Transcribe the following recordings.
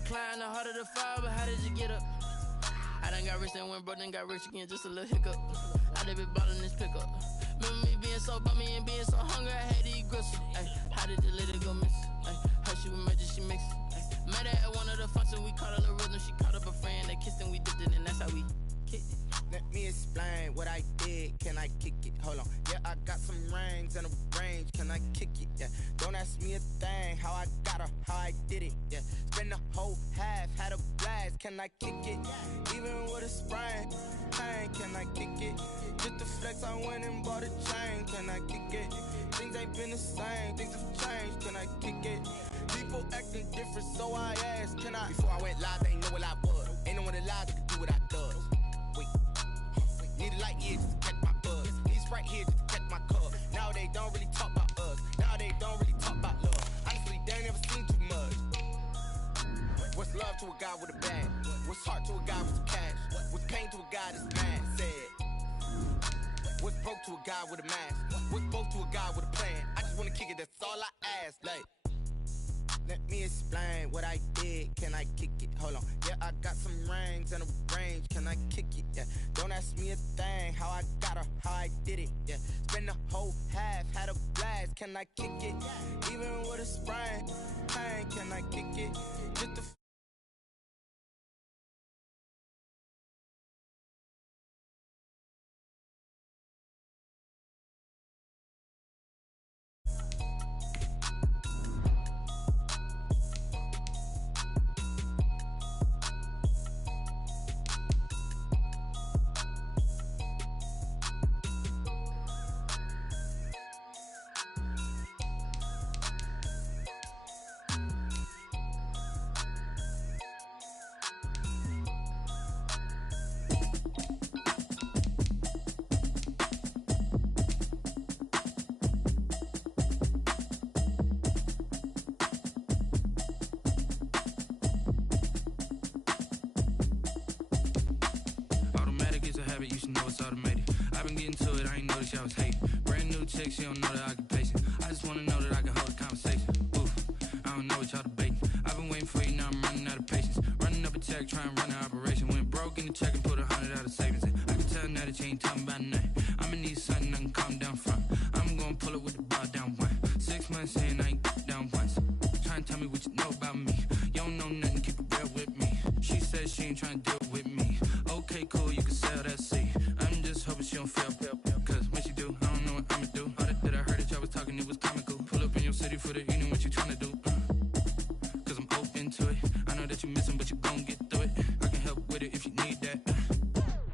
to climb, the harder to fall, but how did you get up? I done got rich and went broke, then got rich again, just a little hiccup. I done been ballin' this pickup. Remember me being so bummy and being so hungry, I had to eat gristle. Ay, how did the lady go miss? Ay, how she was magic, she mixed. Met her at one of the functions, we caught her the rhythm, she caught up a friend, they kissed and we dipped it, and that's how we kicked it. Let me explain what I did, can I kick it? Hold on, yeah, I got some rings and a range, can I kick it? Yeah, don't ask me a thing, how I got her, how I did it. Yeah, spend the whole half, had a blast, can I kick it? Even with a sprain, pain, can I kick it? Just the flex, I went and bought a chain, can I kick it? Things ain't been the same, things have changed, can I kick it? People acting different, so I asked, can I? Before I went live, they ain't know what I was. Ain't no one alive that could do what I does. Wait, need a light here just to catch my buzz. Need Sprite here just to catch my cup. Now they don't really talk about us. Now they don't really talk about love. Honestly, they ain't never seen too much. What's love to a guy with a bag? What's heart to a guy with some cash? What's pain to a guy that's mad? Said. What's broke to a guy with a mask? What's both to a guy with a plan? I just wanna kick it, that's all I ask. Like, let me explain what I did, can I kick it? Hold on, yeah, I got some rings and a range, can I kick it? Yeah, don't ask me a thing, how I got her, how I did it. Yeah, spend the whole half, had a blast, can I kick it? Even with a sprain, pain, can I kick it? Just the You should know it's automated. I've been getting to it, I ain't noticed y'all was hating. Brand new chick, she don't know the occupation. I just wanna know that I can hold a conversation. Oof, I don't know what y'all debating. I've been waiting for you, now I'm running out of patience. Running up a check, trying to run an operation. Went broke in the check and put 100 out of savings in. I can tell now that you ain't talking about nothing. I'ma need something I can calm down from. I'm gonna pull it with the bar down one. 6 months in, I ain't down once. Trying to tell me what you know about me. You don't know nothing, keep it real with me. She said she ain't trying to deal with me. Okay, cool, you can sell that seat. I'm just hoping she don't fail. Cause when she do, I don't know what I'ma do. All that I heard that y'all was talking, it was comical. Pull up in your city for the evening, what you trying to do? Cause I'm open to it. I know that you missing, but you gon' get through it. I can help with it if you need that.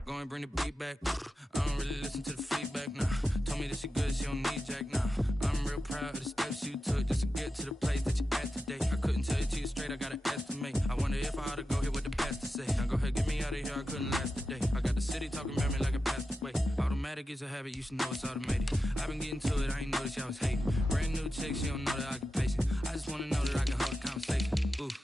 Go and bring the beat back. I don't really listen to the feedback, nah. Told me that she good, she don't need jack, nah. I'm real proud of the steps you took just to get to the place that you at today. I couldn't tell you to you straight, I gotta estimate. I wonder if I ought to go here what the pastor say. Now go ahead, get me out of here, I couldn't last a day. I got the city talking about me like I passed away. Automatic is a habit, you should know it's automated. I've been getting to it, I ain't noticed y'all was hating. Brand new chick, she don't know the occupation. I just wanna know that I can hold a conversation. Oof,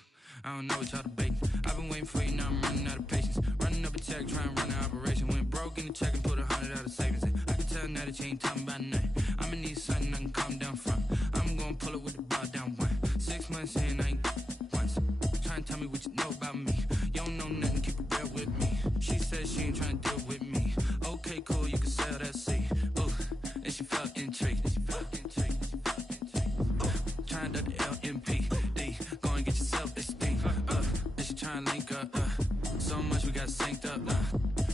I don't know what y'all debating. I've been waiting for you, now I'm running out of patience. Running up a check, trying to run an operation. Went broke in the check and put 100 out of savings in. I can tell now that you ain't talking about nothing. I'ma need something I can calm down from. I'm gonna pull it with the bar down one. 6 months in, I ain't once. Trying to tell me what you know about me. You don't know nothing, keep it real with me. She said she ain't trying to deal with me. Okay, cool, you can sell that seat. Ooh, and she felt intrigued. Trying to the LMPD. Go and get yourself this thing. And she trying to link up. So much we got synced up.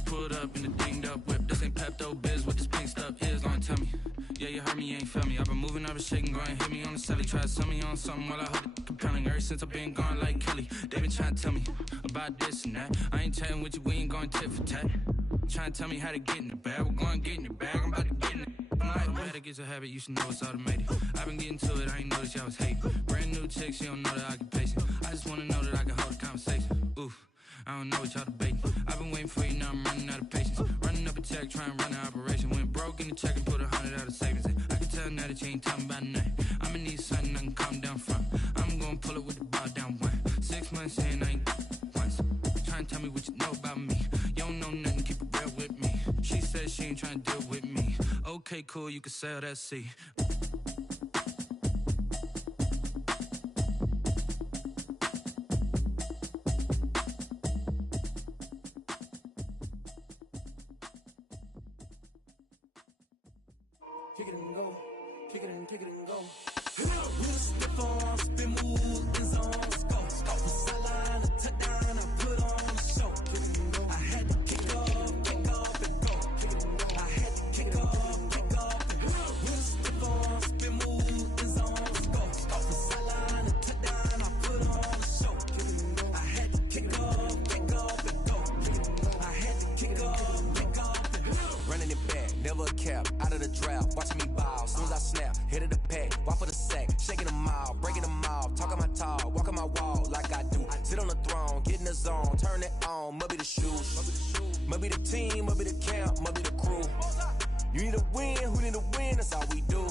Pulled up in the dinged up whip. This ain't Pepto Biz, what this pink stuff is. Go and tell me. Yeah, you heard me, you ain't felt me. I've been moving, I've been shaking, go and hit me on the celly. Try to sell me on something while I hold it compelling. Ever since I've been gone like Kelly, they been trying to tell me about this and that. I ain't chatting with you, we ain't going tit for tat. Trying to tell me how to get in the bag. We're going to get in the bag, I'm about to get in it. Automatic is a habit, you should know it's automated. I've been getting to it, I ain't noticed y'all was hating. Brand new chick, she don't know the occupation. I just wanna know that I can hold a conversation. Oof, I don't know what y'all debating. I've been waiting for you, now I'm running out of patience. Running up a check, trying to run an operation. Went broke in the check and put 100 out of savings in. I can tell now that you ain't talking about nothing. I'ma need something I can calm down from. I'm gonna pull it with the bar down one. 6 months in, I ain't once. Trying to tell me what you know about me. You don't know nothing, keep it real with me. She said she ain't trying to deal with me. Okay, cool, you can sell that seat. kick it and go. Kick it and go. With a stiff arm, spin move, in zones, go. Off the sideline, a touchdown, I put on a show. I had to kick off and go. I had to kick off and go. With a stiff arm, spin move, in zones, go. Off the sideline, a touchdown, I put on a show. I had to kick off and go. I had to kick off and go. Running it back, never a cap, out of the draft, watching me ball, soon as I snap, hit of the pack, walk for the sack, shaking them out, breaking them off, talking my talk, walking my wall like I do, sit on the throne, get in the zone, turn it on, must be the shoes, must be the team, must be the camp, must be the crew, you need a win, who need a win, that's all we do,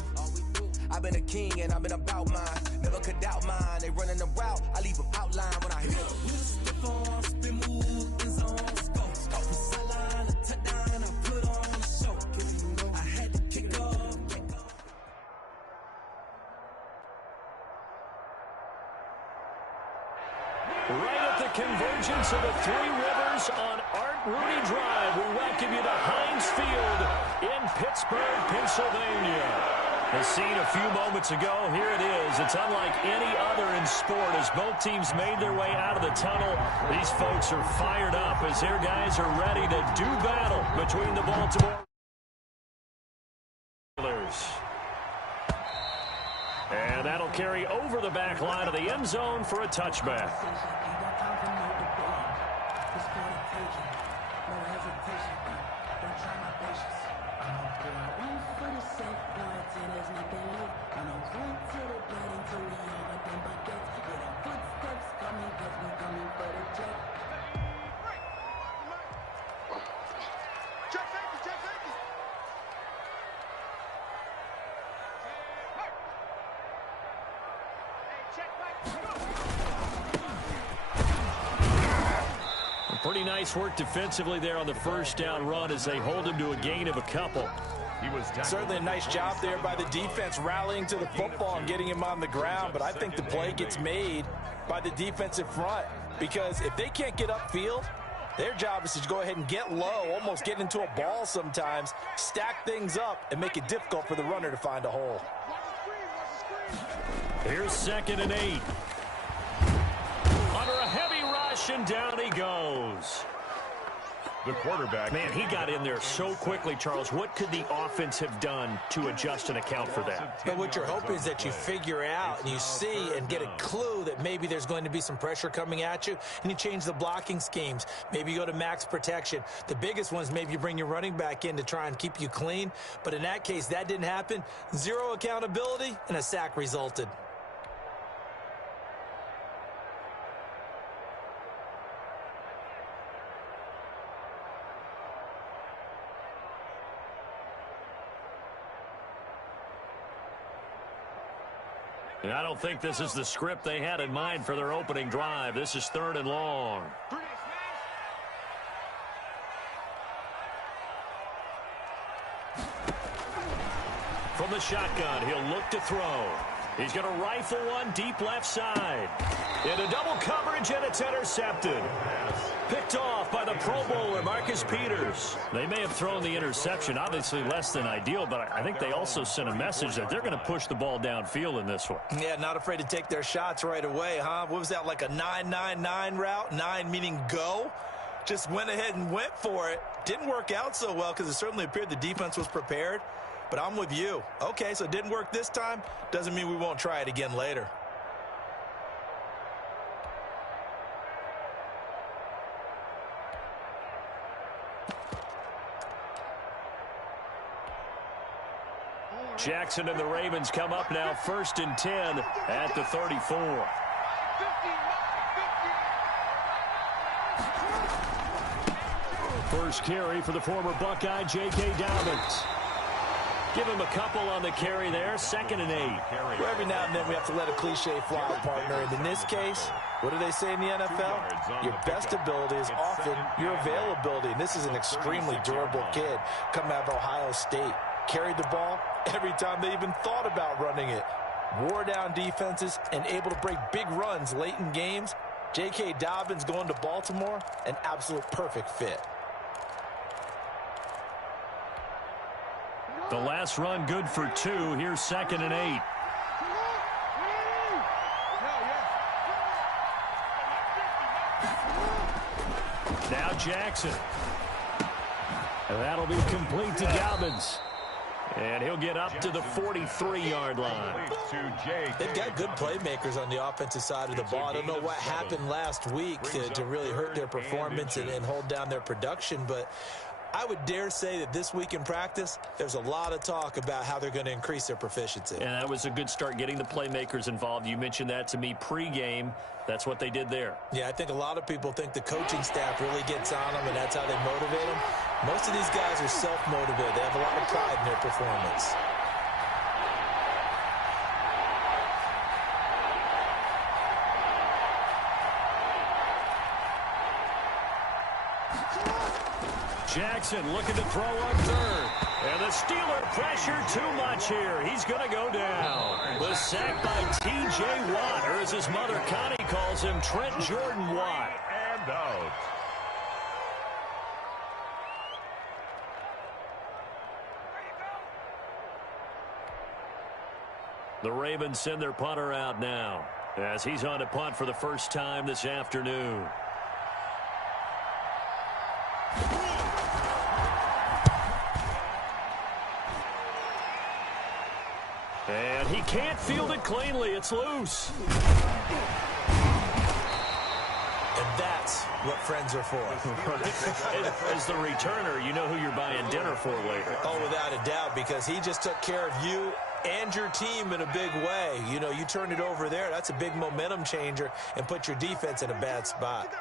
I've been a king and I've been about mine, never could doubt mine, they running the route, I leave them outline when I hit them. With a stiff arm, spin move, in zones, go. Off the sideline, a touchdown, I put on a show. I had to kick off. Right at the convergence of the Three Rivers on Art Rooney Drive, we welcome you to Heinz Field in Pittsburgh, Pennsylvania. The scene a few moments ago, here it is. It's unlike any other in sport as both teams made their way out of the tunnel. These folks are fired up as their guys are ready to do battle between the Baltimore Steelers. And that'll carry over the back line of the end zone for a touchback. Pretty nice work defensively there on the first down run as they hold him to a gain of a couple. Certainly a nice job there by the defense rallying to the football and getting him on the ground, but I think the play gets made by the defensive front because if they can't get upfield, their job is to go ahead and get low, almost get into a ball sometimes, stack things up, and make it difficult for the runner to find a hole. Here's 2nd and 8. Under a heavy rush, and down he goes. The quarterback. Man, he got in there so quickly, Charles. What could the offense have done to adjust and account for that? But what you're hoping is that you figure out and you see and get a clue that maybe there's going to be some pressure coming at you, and you change the blocking schemes. Maybe you go to max protection. The biggest one is maybe you bring your running back in to try and keep you clean. But in that case, that didn't happen. Zero accountability, and a sack resulted. And I don't think this is the script they had in mind for their opening drive. This is 3rd and long. From the shotgun, he'll look to throw. He's going to rifle one deep left side. Into double coverage, and it's intercepted. Picked off by the Pro Bowler, Marcus Peters. They may have thrown the interception, obviously less than ideal, but I think they also sent a message that they're going to push the ball downfield in this one. Yeah, not afraid to take their shots right away, huh? What was that, like a 9-9-9 route? 9 meaning go? Just went ahead and went for it. Didn't work out so well because it certainly appeared the defense was prepared. But I'm with you. Okay, so it didn't work this time. Doesn't mean we won't try it again later. Jackson and the Ravens come up now 1st and 10 at the 34. First carry for the former Buckeye, J.K. Dobbins. Give him a couple on the carry there. 2nd and 8. Well, every now and then we have to let a cliche fly, partner. And in this case, what do they say in the NFL? Your best ability is often your availability. And this is an extremely durable kid coming out of Ohio State. Carried the ball every time they even thought about running it. Wore down defenses and able to break big runs late in games. J.K. Dobbins going to Baltimore, an absolute perfect fit. The last run good for 2. Here's 2nd and 8. Now Jackson. And that'll be complete to Dobbins. And he'll get up to the 43-yard line. They've got good playmakers on the offensive side of the ball. I don't know what happened last week to really hurt their performance and hold down their production, but I would dare say that this week in practice, there's a lot of talk about how they're going to increase their proficiency. And that was a good start, getting the playmakers involved. You mentioned that to me pregame. That's what they did there. Yeah, I think a lot of people think the coaching staff really gets on them, and that's how they motivate them. Most of these guys are self-motivated. They have a lot of pride in their performance. Jackson looking to throw on 3rd. And the Steeler pressure too much here. He's going to go down. The sack by T.J. Watt, or as his mother Connie calls him, Trent Jordan Watt. And out. The Ravens send their punter out now as he's on to punt for the first time this afternoon. And he can't field it cleanly. It's loose. And that's what friends are for. As the returner, you know who you're buying dinner for later. Oh, without a doubt, because he just took care of you and your team in a big way. You know, you turned it over there. That's a big momentum changer and put your defense in a bad spot.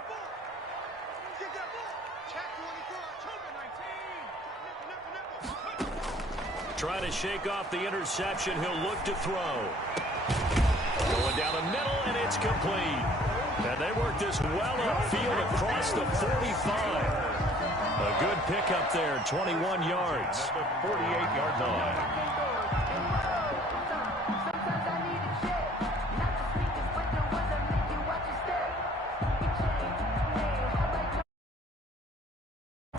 Trying to shake off the interception. He'll look to throw. Going down the middle, and it's complete. And they work this well upfield across the 45. A good pickup there, 21 yards. At the 48-yard line.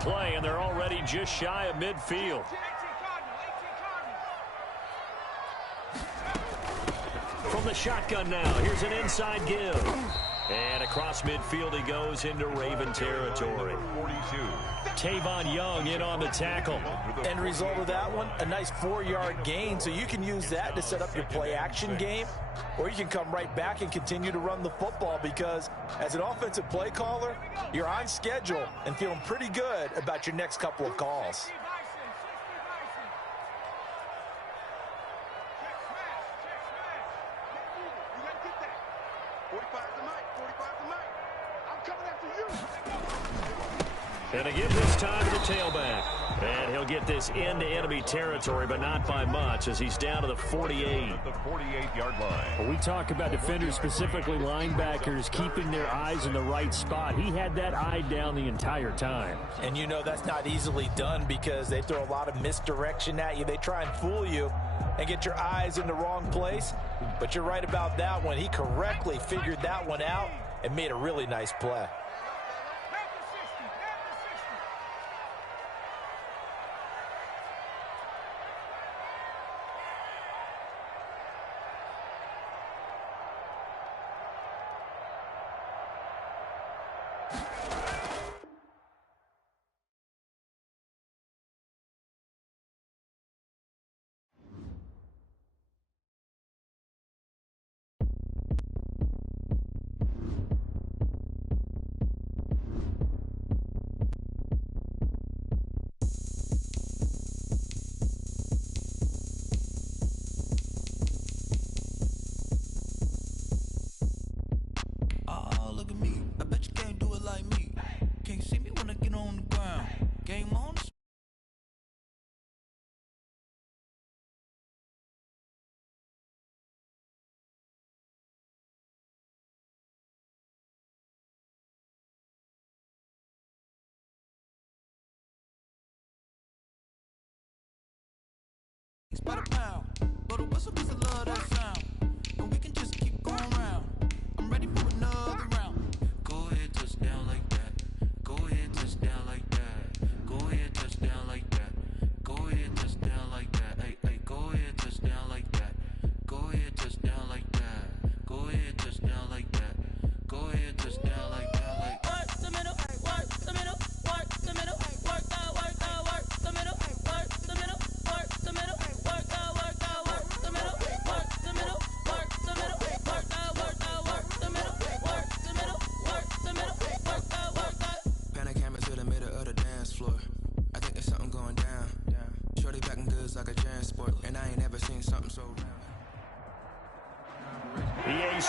Play, and they're already just shy of midfield. From the shotgun now, here's an inside give. And across midfield he goes into Raven territory. 42. Tavon Young in on the tackle. End result of that one, a nice 4-yard gain, so you can use that to set up your play-action game, or you can come right back and continue to run the football, because as an offensive play caller, you're on schedule and feeling pretty good about your next couple of calls. And they give this time to the tailback. And he'll get this into enemy territory, but not by much, as he's down to the 48. At the 48-yard line. Well, we talk about defenders, specifically linebackers, keeping their eyes in the right spot. He had that eye down the entire time. And you know that's not easily done, because they throw a lot of misdirection at you. They try and fool you and get your eyes in the wrong place. But you're right about that one. He correctly figured that one out and made a really nice play. By the pound, but a whistle is the love that sound, and we can just keep going round. I'm ready for another round. Go ahead, touchdown like that. Go ahead, touchdown like that. Go ahead, touchdown like that. Go ahead, touchdown like that.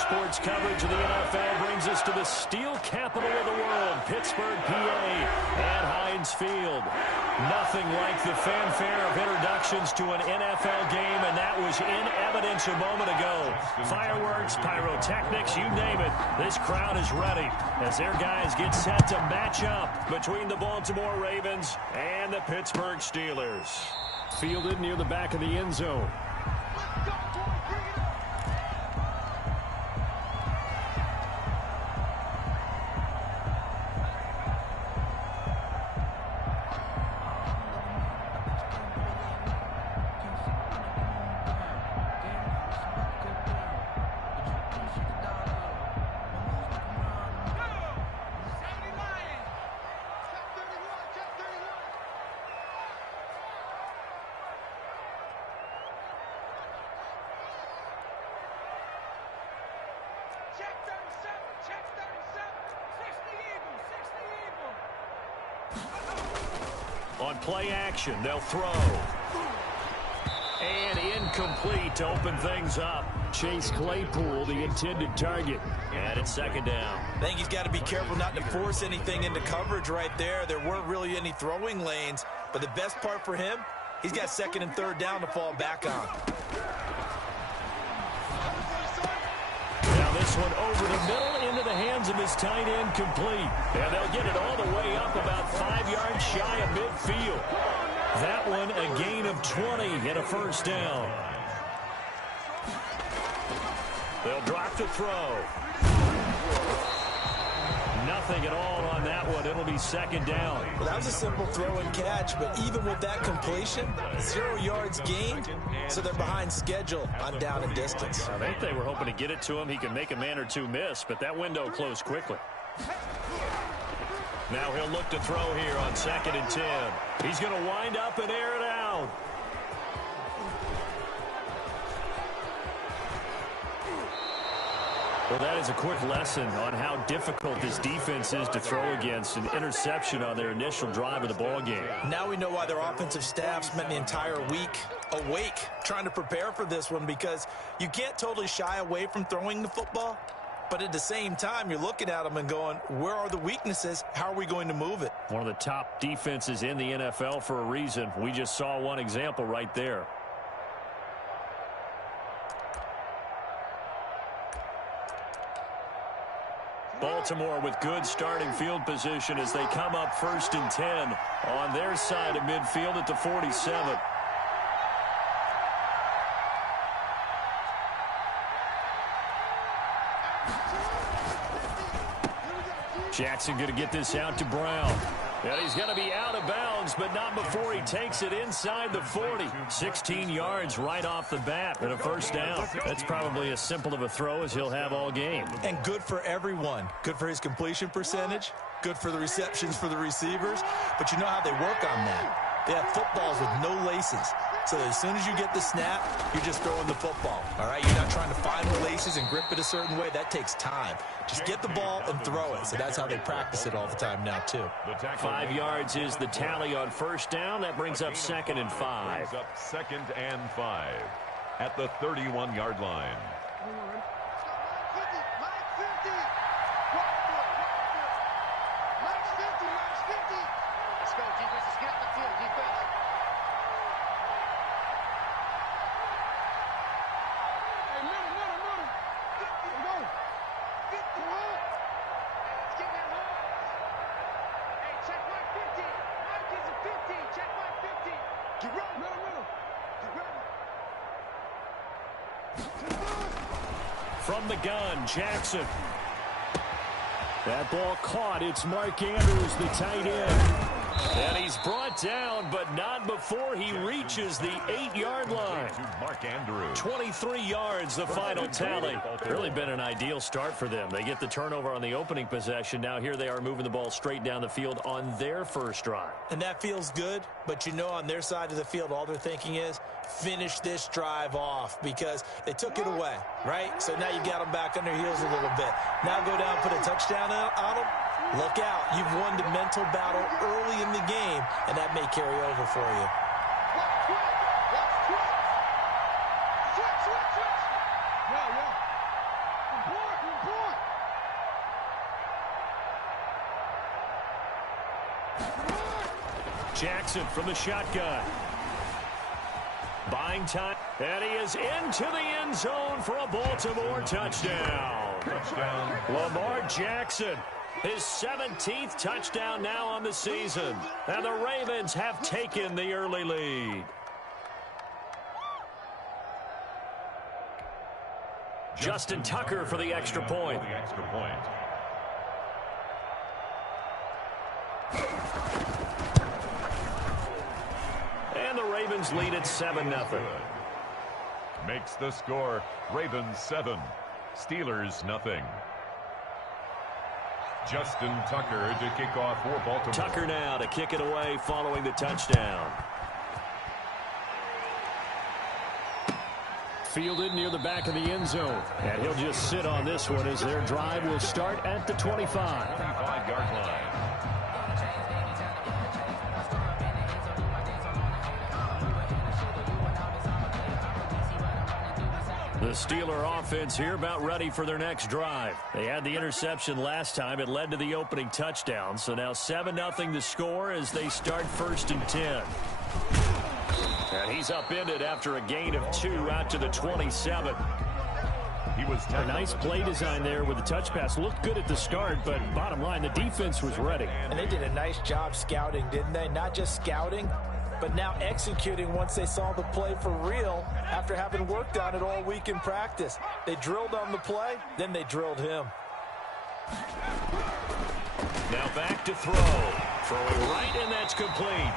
sports coverage of the NFL brings us to the steel capital of the world, Pittsburgh, PA, at Heinz Field. Nothing like the fanfare of introductions to an NFL game, and that was in evidence a moment ago. Fireworks, pyrotechnics, you name it. This crowd is ready as their guys get set to match up between the Baltimore Ravens and the Pittsburgh Steelers. Fielded near the back of the end zone. On play action, they'll throw. And incomplete to open things up. Chase Claypool, the intended target. And it's second down. I think he's got to be careful not to force anything into coverage right there. There weren't really any throwing lanes. But the best part for him, he's got second and third down to fall back on. Now this one over the middle into the hands of his tight end, complete. And they'll get it all the way up about 5 yards shy of midfield. That one a gain of 20 and a first down. They'll drop to throw. Nothing at all on that one. It'll be second down. Well, that was a simple throw and catch, but even with that completion, 0 yards gained, so they're behind schedule on down and distance. I think they were hoping to get it to him. He can make a man or two miss, but that window closed quickly. Now he'll look to throw here on 2nd and 10. He's going to wind up and air it out. Well, that is a quick lesson on how difficult this defense is to throw against. An interception on their initial drive of the ball game. Now we know why their offensive staff spent the entire week awake trying to prepare for this one, because you can't totally shy away from throwing the football. But at the same time, you're looking at them and going, where are the weaknesses? How are we going to move it? One of the top defenses in the NFL for a reason. We just saw one example right there. Baltimore with good starting field position as they come up 1st and 10 on their side of midfield at the 47. Jackson going to get this out to Brown. And he's going to be out of bounds, but not before he takes it inside the 40. 16 yards right off the bat and a first down. That's probably as simple of a throw as he'll have all game. And good for everyone. Good for his completion percentage. Good for the receptions for the receivers. But you know how they work on that. They have footballs with no laces. So as soon as you get the snap, you're just throwing the football. All right, you're not trying to find the laces and grip it a certain way. That takes time. Just get the ball and throw it. So that's how they practice it all the time now, too. 5 yards is the tally on first down. That brings up 2nd and 5. Brings up 2nd and 5 at the 31-yard line. From the gun, Jackson. That ball caught. It's Mark Andrews, the tight end. And he's brought down, but not before he reaches the 8-yard line. Mark Andrews. 23 yards, the final tally. Really been an ideal start for them. They get the turnover on the opening possession. Now here they are moving the ball straight down the field on their first drive. And that feels good, but you know on their side of the field, all they're thinking is, finish this drive off, because they took it away, right? So now you got them back on their heels a little bit. Now go down, put a touchdown on them. Look out. You've won the mental battle early in the game, and that may carry over for you. Jackson from the shotgun. Buying time. And he is into the end zone for a Baltimore touchdown. Lamar Jackson, his 17th touchdown now on the season. And the Ravens have taken the early lead. Justin Tucker for the extra point. And the Ravens lead at 7-0. Makes the score Ravens 7, Steelers nothing. Justin Tucker to kick off for Baltimore. Tucker now to kick it away following the touchdown. Fielded near the back of the end zone. And he'll just sit on this one as their drive will start at the 25. 25-yard line. The Steeler offense here about ready for their next drive. They had the interception last time. It led to the opening touchdown. So now 7-0 to score as they start 1st and 10. And he's upended after a gain of 2 out to the 27. A nice play design there with the touch pass. Looked good at the start, but bottom line, the defense was ready. And they did a nice job scouting, didn't they? Not just scouting, but now executing once they saw the play for real after having worked on it all week in practice. They drilled on the play, then they drilled him. Now back to throw. Throwing right, and that's complete.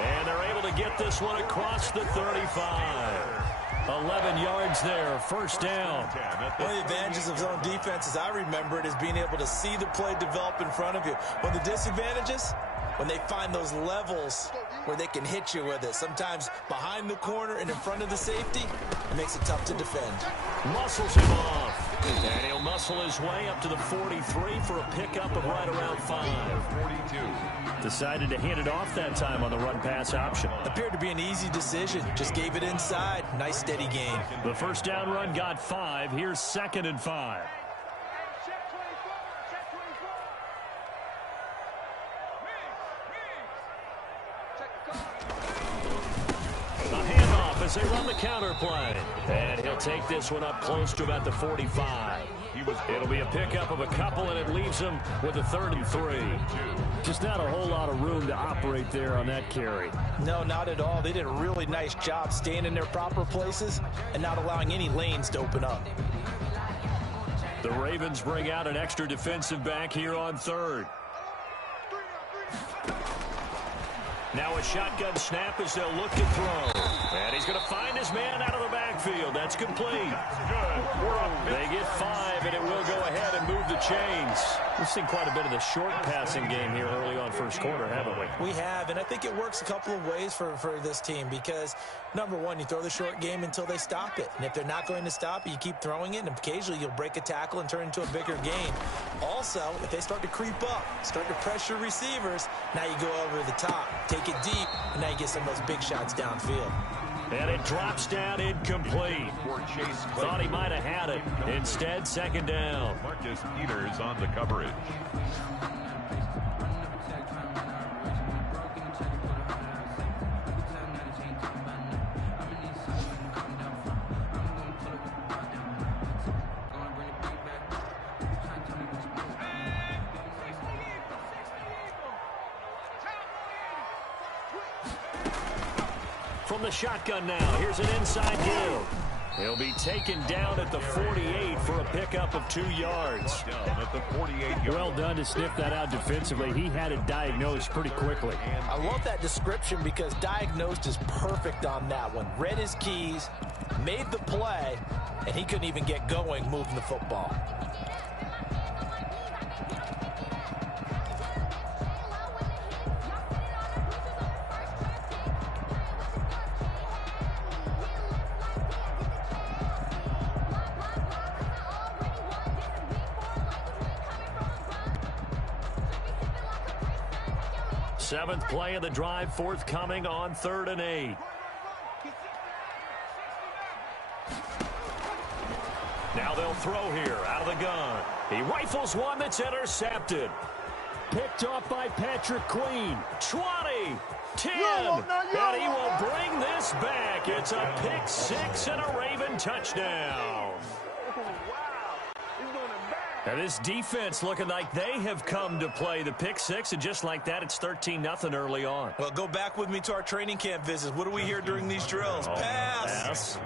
And they're able to get this one across the 35. 11 yards there, 1st down. One of the advantages of zone defense, as I remember it, is being able to see the play develop in front of you. One of the disadvantages, when they find those levels where they can hit you with it. Sometimes behind the corner and in front of the safety, it makes it tough to defend. Muscles him off. And he'll muscle his way up to the 43 for a pickup of right around 5. 42. Decided to hand it off that time on the run-pass option. Appeared to be an easy decision. Just gave it inside. Nice steady gain. The 1st down run got 5. Here's 2nd and 5. As they run the counter play. And he'll take this one up close to about the 45. It'll be a pickup of a couple, and it leaves him with a 3rd and 3. Just not a whole lot of room to operate there on that carry. No, not at all. They did a really nice job staying in their proper places and not allowing any lanes to open up. The Ravens bring out an extra defensive back here on 3rd. Now a shotgun snap as they'll look to throw. And he's going to find his man out of the backfield. That's complete. They get 5, and it will go ahead and move the chains. We've seen quite a bit of the short passing game here early on 1st quarter, haven't we? We have, and I think it works a couple of ways for this team because, number one, you throw the short game until they stop it. And if they're not going to stop it, you keep throwing it, and occasionally you'll break a tackle and turn into a bigger gain. Also, if they start to creep up, start to pressure receivers, now you go over the top, take it deep, and now you get some of those big shots downfield. And it drops down incomplete. Thought he might have had it. Instead, 2nd down. Marcus Peters on the coverage. From the shotgun now, here's an inside give. He'll be taken down at the 48 for a pickup of 2 yards. At the 48-yard. Well done to sniff that out defensively. He had it diagnosed pretty quickly. I love that description because diagnosed is perfect on that one. Read his keys, made the play, and he couldn't even get going moving the football. Seventh play of the drive forthcoming on 3rd and 8. Now they'll throw here out of the gun. He rifles one that's intercepted. picked off by Patrick Queen. 20, 10, and he will bring this back. It's a pick six and a Raven touchdown. And this defense looking like they have come to play the pick six, and just like that, it's 13-0 early on. Well, go back with me to our training camp visits. What do we hear during these drills? Pass.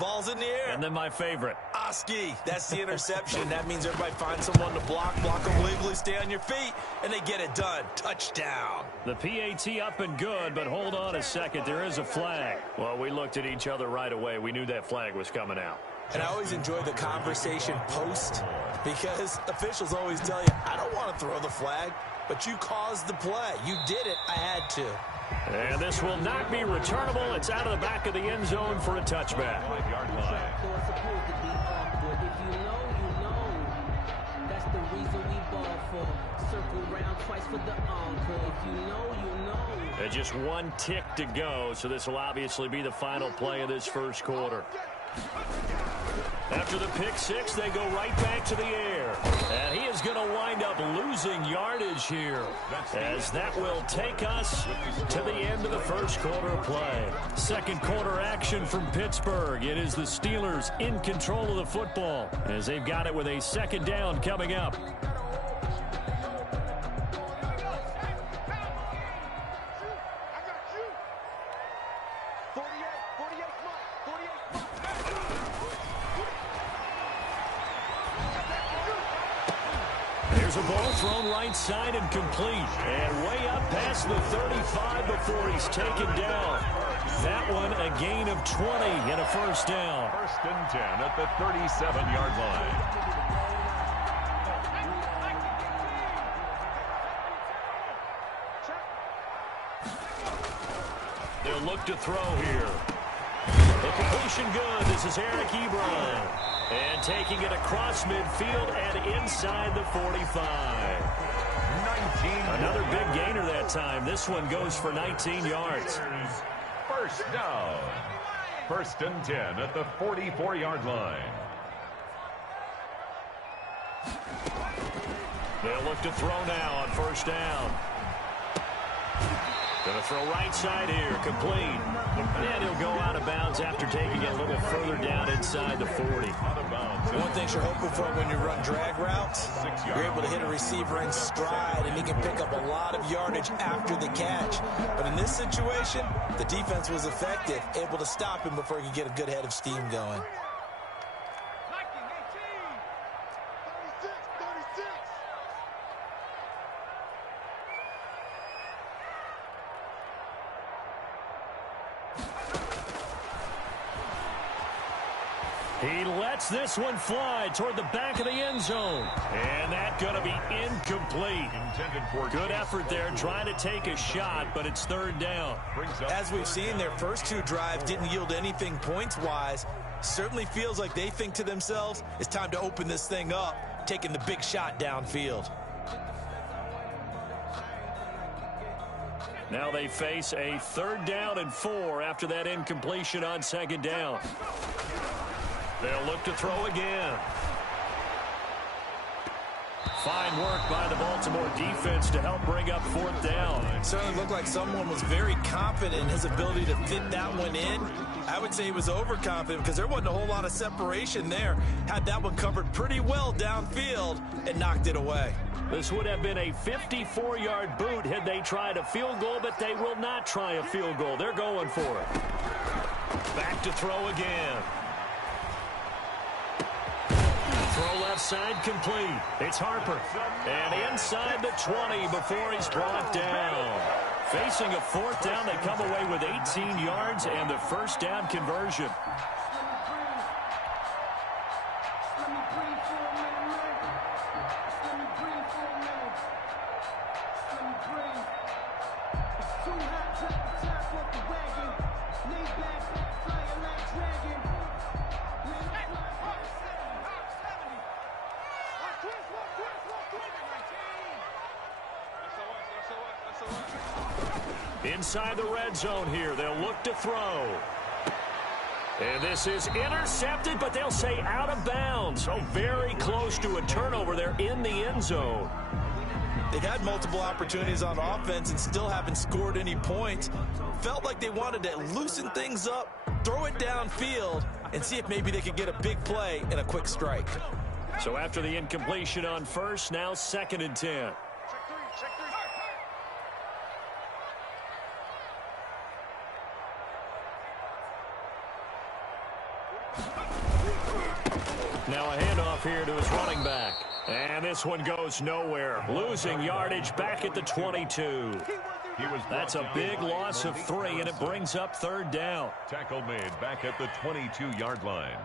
Ball's in the air. And then my favorite. Oski. That's the interception. That means everybody finds someone to block them legally, stay on your feet, and they get it done. Touchdown. The PAT up and good, but hold on a second. There is a flag. Well, we looked at each other right away. We knew that flag was coming out. And I always enjoy the conversation post, because officials always tell you, I don't want to throw the flag, but you caused the play. You did it. I had to. And this will not be returnable. It's out of the back of the end zone for a touchback. And just one tick to go, so this will obviously be the final play of this first quarter. After the pick six, they go right back to the air. And he is going to wind up losing yardage here, as that will take us to the end of the first quarter of play. Second quarter action from Pittsburgh. It is the Steelers in control of the football, as they've got it with a second down coming up. There's a ball thrown right side and complete. And way up past the 35 before he's taken down. That one a gain of 20 and a first down. First and 10 at the 37-yard line. They'll look to throw here. The completion good. This is Eric Ebron. And taking it across midfield and inside the 45. 19. Another big gainer that time. This one goes for 19 yards. First down. First and 10 at the 44-yard line. They'll look to throw now on first down. Going to throw right side here, complete. And he'll go out of bounds after taking it a little further down inside the 40. One thing you're hoping for when you run drag routes, you're able to hit a receiver in stride, and he can pick up a lot of yardage after the catch. But in this situation, the defense was effective, able to stop him before he could get a good head of steam going. He lets this one fly toward the back of the end zone. And that's going to be incomplete. Good effort there trying to take a shot, but it's third down. As we've seen, their first two drives didn't yield anything points-wise. Certainly feels like they think to themselves, it's time to open this thing up, taking the big shot downfield. Now they face a third down and 4 after that incompletion on second down. They'll look to throw again. Fine work by the Baltimore defense to help bring up fourth down. It certainly looked like someone was very confident in his ability to fit that one in. I would say he was overconfident because there wasn't a whole lot of separation there. Had that one covered pretty well downfield and knocked it away. This would have been a 54-yard boot had they tried a field goal, but they will not try a field goal. They're going for it. Back to throw again. Throw left side complete. It's Harper. And inside the 20 before he's brought down. Facing a fourth down, they come away with 18 yards and the first down conversion. Inside the red zone here, they'll look to throw. And this is intercepted, but they'll say out of bounds. So very close to a turnover there in the end zone. They've had multiple opportunities on offense and still haven't scored any points. Felt like they wanted to loosen things up, throw it downfield, and see if maybe they could get a big play and a quick strike. So after the incompletion on first, now 2nd and 10. Now a handoff here to his running back. And this one goes nowhere. Losing yardage back at the 22. That's a big loss of 3, and it brings up 3rd down. Tackle made back at the 22-yard line.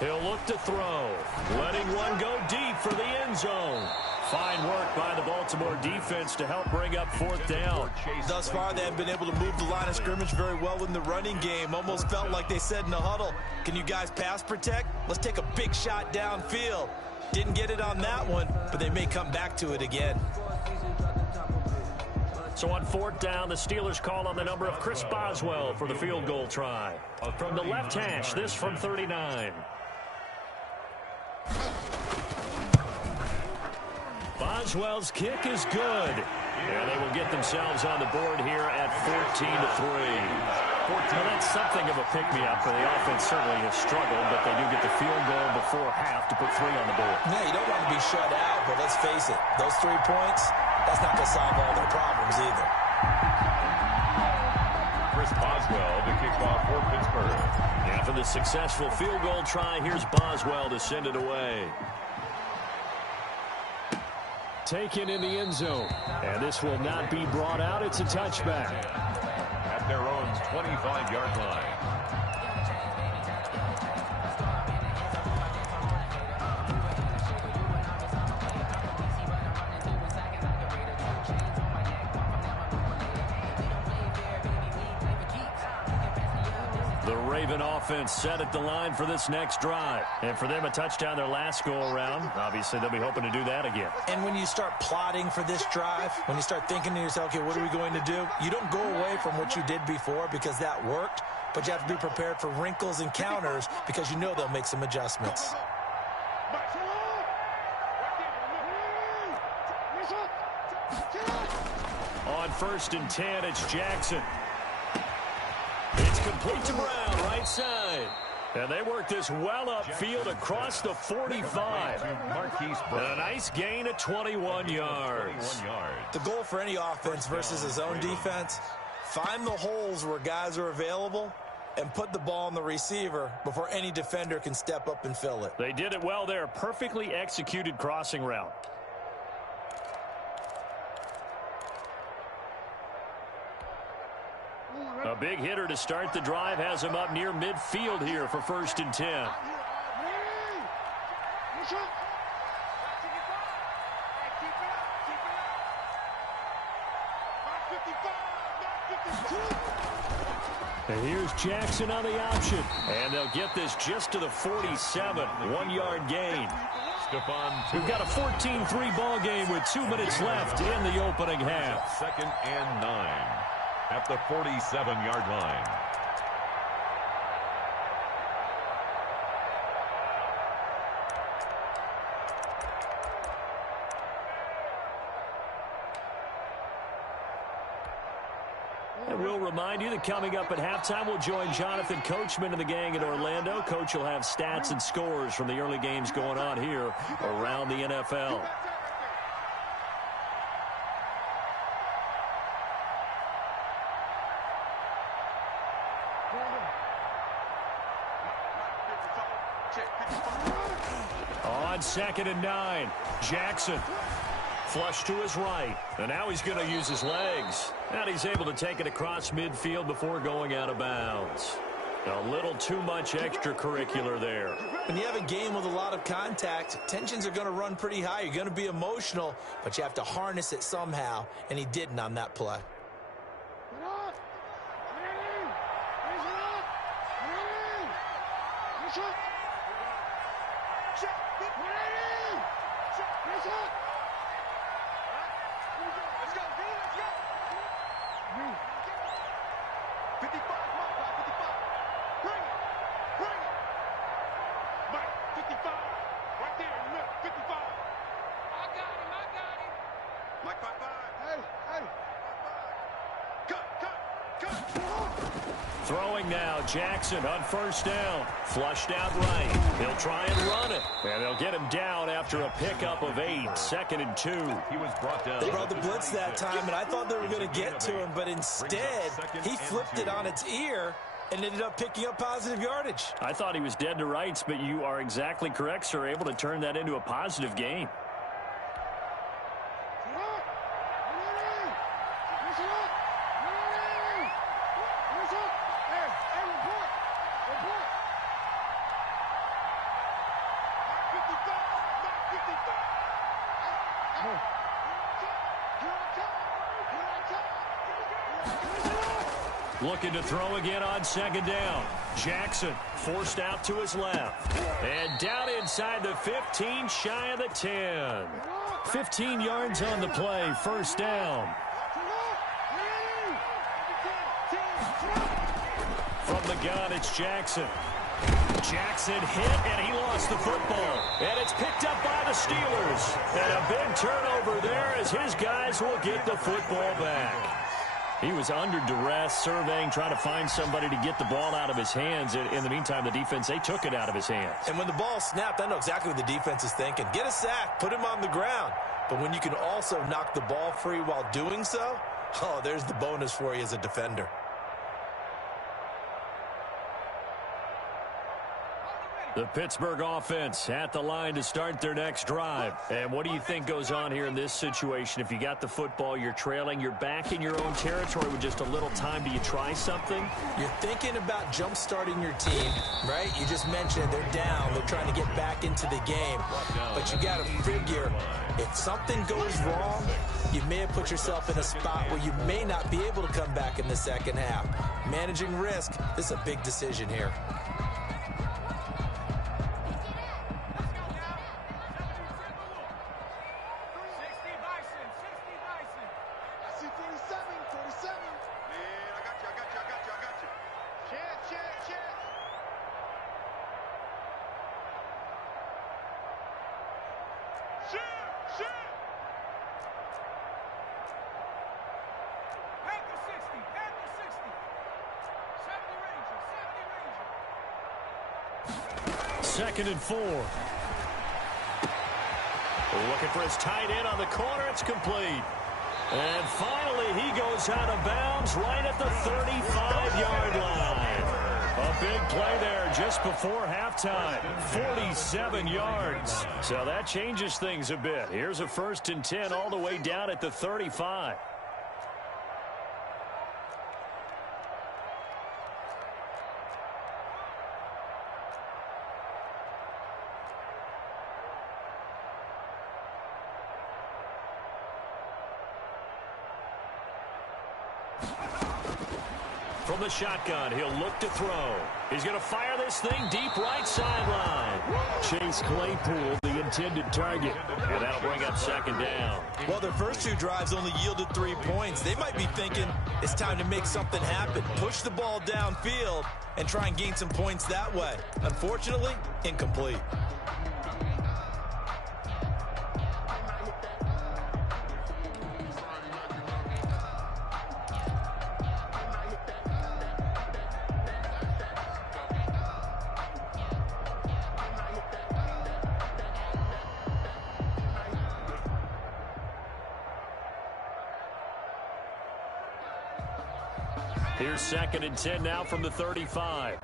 He'll look to throw, letting one go deep for the end zone. Fine work by the Baltimore defense to help bring up 4th down. Thus far, they haven't been able to move the line of scrimmage very well in the running game. Almost felt like they said in the huddle, can you guys pass protect? Let's take a big shot downfield. Didn't get it on that one, but they may come back to it again. So on 4th down, the Steelers call on the number of Chris Boswell for the field goal try. From the left hash, this from 39. Boswell's kick is good. And they will get themselves on the board here at 14-3. Well, that's something of a pick-me-up for the offense. Certainly has struggled, but they do get the field goal before half to put 3 on the board. Yeah, you don't want to be shut out, but let's face it, those 3 points, that's not going to solve all their problems either. Chris Boswell to kick off for Pittsburgh. After the successful field goal try, here's Boswell to send it away. Taken in the end zone. And this will not be brought out. It's a touchback. At their own 25-yard line. The Raven offense set at the line for this next drive. And for them, a touchdown their last go-around. Obviously, they'll be hoping to do that again. And when you start plotting for this drive, when you start thinking to yourself, okay, what are we going to do? You don't go away from what you did before because that worked, but you have to be prepared for wrinkles and counters because you know they'll make some adjustments. On 1st and 10, it's Jackson. It's complete to Brown, right side. And they work this well upfield across the 45. And a nice gain of 21 yards. The goal for any offense versus a zone defense, find the holes where guys are available and put the ball on the receiver before any defender can step up and fill it. They did it well there. Perfectly executed crossing route. A big hitter to start the drive has him up near midfield here for 1st and 10. And here's Jackson on the option. And they'll get this just to the 47. 1-yard gain. We've got a 14-3 ball game with 2 minutes left in the opening half. 2nd and 9 at the 47-yard line. And we'll remind you that coming up at halftime, we'll join Jonathan Coachman and the gang in Orlando. Coach will have stats and scores from the early games going on here around the NFL. On 2nd and 9, Jackson. Flush to his right, and now he's going to use his legs. And he's able to take it across midfield before going out of bounds. A little too much extracurricular there. When you have a game with a lot of contact, tensions are going to run pretty high. You're going to be emotional, but you have to harness it somehow, and he didn't on that play. Throwing now, Jackson on first down. Flushed out right. He'll try and run it. And they'll get him down after a pickup of 8. 2nd and 2. He was brought down. They brought the blitz that time, and I thought they were going to get to him, but instead, he flipped it on its ear and ended up picking up positive yardage. I thought he was dead to rights, but you are exactly correct, sir. Able to turn that into a positive gain. Looking to throw again on 2nd down. Jackson forced out to his left. And down inside the 15, shy of the 10. 15 yards on the play, 1st down. From the gun, it's Jackson. Jackson hit, and he lost the football. And it's picked up by the Steelers. And a big turnover there as his guys will get the football back. He was under duress, surveying, trying to find somebody to get the ball out of his hands. In the meantime, the defense, they took it out of his hands. And when the ball snapped, I know exactly what the defense is thinking. Get a sack, put him on the ground. But when you can also knock the ball free while doing so, oh, there's the bonus for you as a defender. The Pittsburgh offense at the line to start their next drive. And what do you think goes on here in this situation? If you got the football, you're trailing, you're back in your own territory with just a little time. Do you try something? You're thinking about jump-starting your team, right? You just mentioned they're down. They're trying to get back into the game. But you got to figure if something goes wrong, you may have put yourself in a spot where you may not be able to come back in the second half. Managing risk, this is a big decision here. Second and 4. Looking for his tight end on the corner. It's complete. And finally, he goes out of bounds right at the 35-yard line. A big play there just before halftime. 47 yards. So that changes things a bit. Here's a 1st and 10 all the way down at the 35. From the shotgun, he'll look to throw. He's going to fire this thing deep right sideline. Chase Claypool, the intended target. And that'll bring up 2nd down. Well, their first 2 drives only yielded 3 points. They might be thinking it's time to make something happen. Push the ball downfield and try and gain some points that way. Unfortunately, incomplete. Here's 2nd and 10 now from the 35.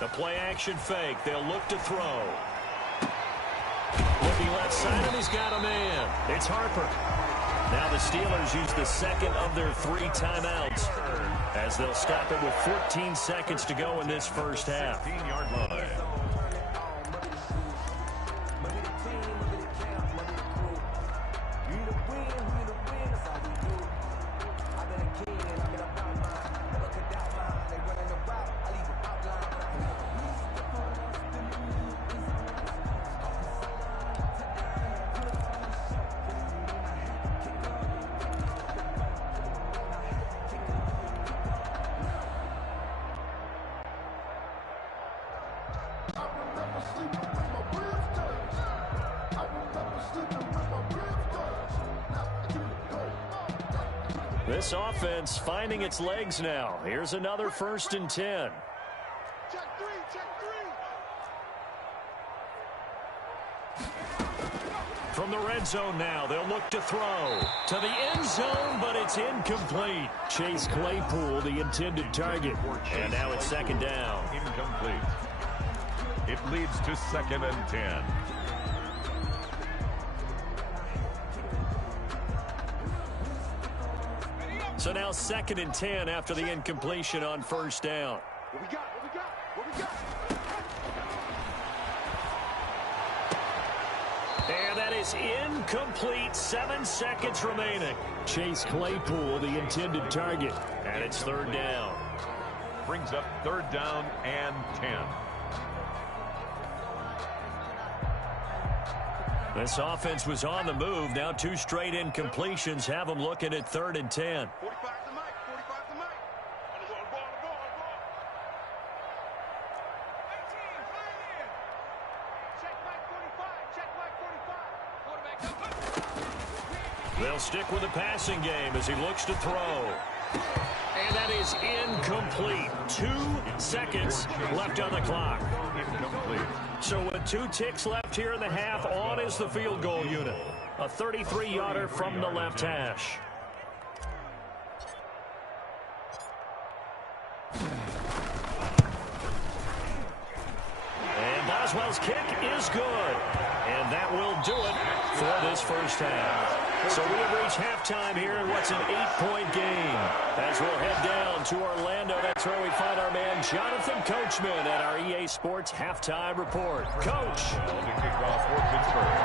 The play action fake. They'll look to throw. Looking left side, and he's got a man. It's Harper. Now the Steelers use the second of their 3 timeouts as they'll stop it with 14 seconds to go in this first half. 15-yard line. This offense finding its legs now. Here's another 1st and 10. From the red zone now, they'll look to throw to the end zone, but it's incomplete. Chase Claypool, the intended target. And now it's 2nd down. Incomplete. It leads to 2nd and 10. So now 2nd and 10 after the incompletion on 1st down. What we got? What we got? And that is incomplete. 7 seconds remaining. Chase Claypool, the intended target. And it's 3rd down. Brings up 3rd down and 10. This offense was on the move. Now 2 straight incompletions have them looking at 3rd and 10. 45 to Mike. 45 to Mike. On the ball. 18, play it in. Check Mike 45. Check Mike 45. Quarterback, They'll stick with the passing game as he looks to throw. And that is incomplete. 2 seconds left on the clock. Incomplete. So with 2 ticks left here in the half, on is the field goal unit. A 33-yarder from the left hash. And Boswell's kick is good. And that will do it for this first half. So we have reached halftime here in what's an 8-point game. As we'll head down to Orlando, that's where we find our man Jonathan Coachman at our EA Sports Halftime Report. Coach. Holding kickoff for Pittsburgh.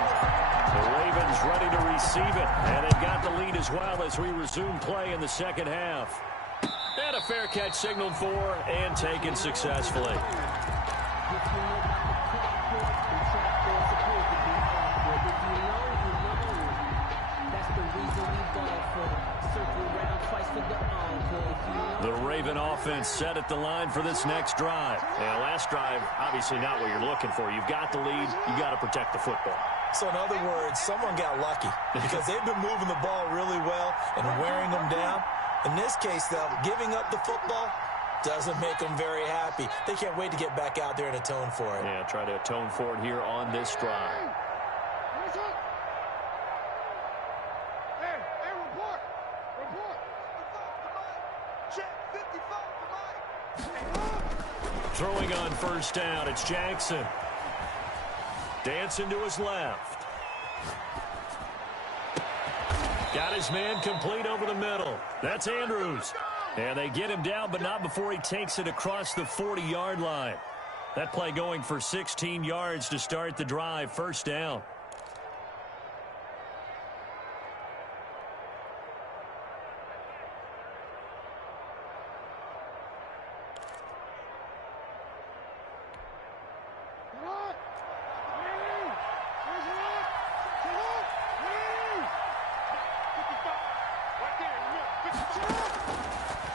The Ravens ready to receive it, and they've got the lead as well as we resume play in the second half. And a fair catch signaled for and taken successfully. The Raven offense set at the line for this next drive. Yeah, last drive, obviously not what you're looking for. You've got the lead. You got to protect the football. So in other words, someone got lucky because they've been moving the ball really well and wearing them down. In this case, though, giving up the football doesn't make them very happy. They can't wait to get back out there and atone for it. Yeah, try to atone for it here on this drive. Throwing on first down, it's Jackson. Dancing to his left. Got his man complete over the middle. That's Andrews. And they get him down, but not before he takes it across the 40-yard line. That play going for 16 yards to start the drive. First down.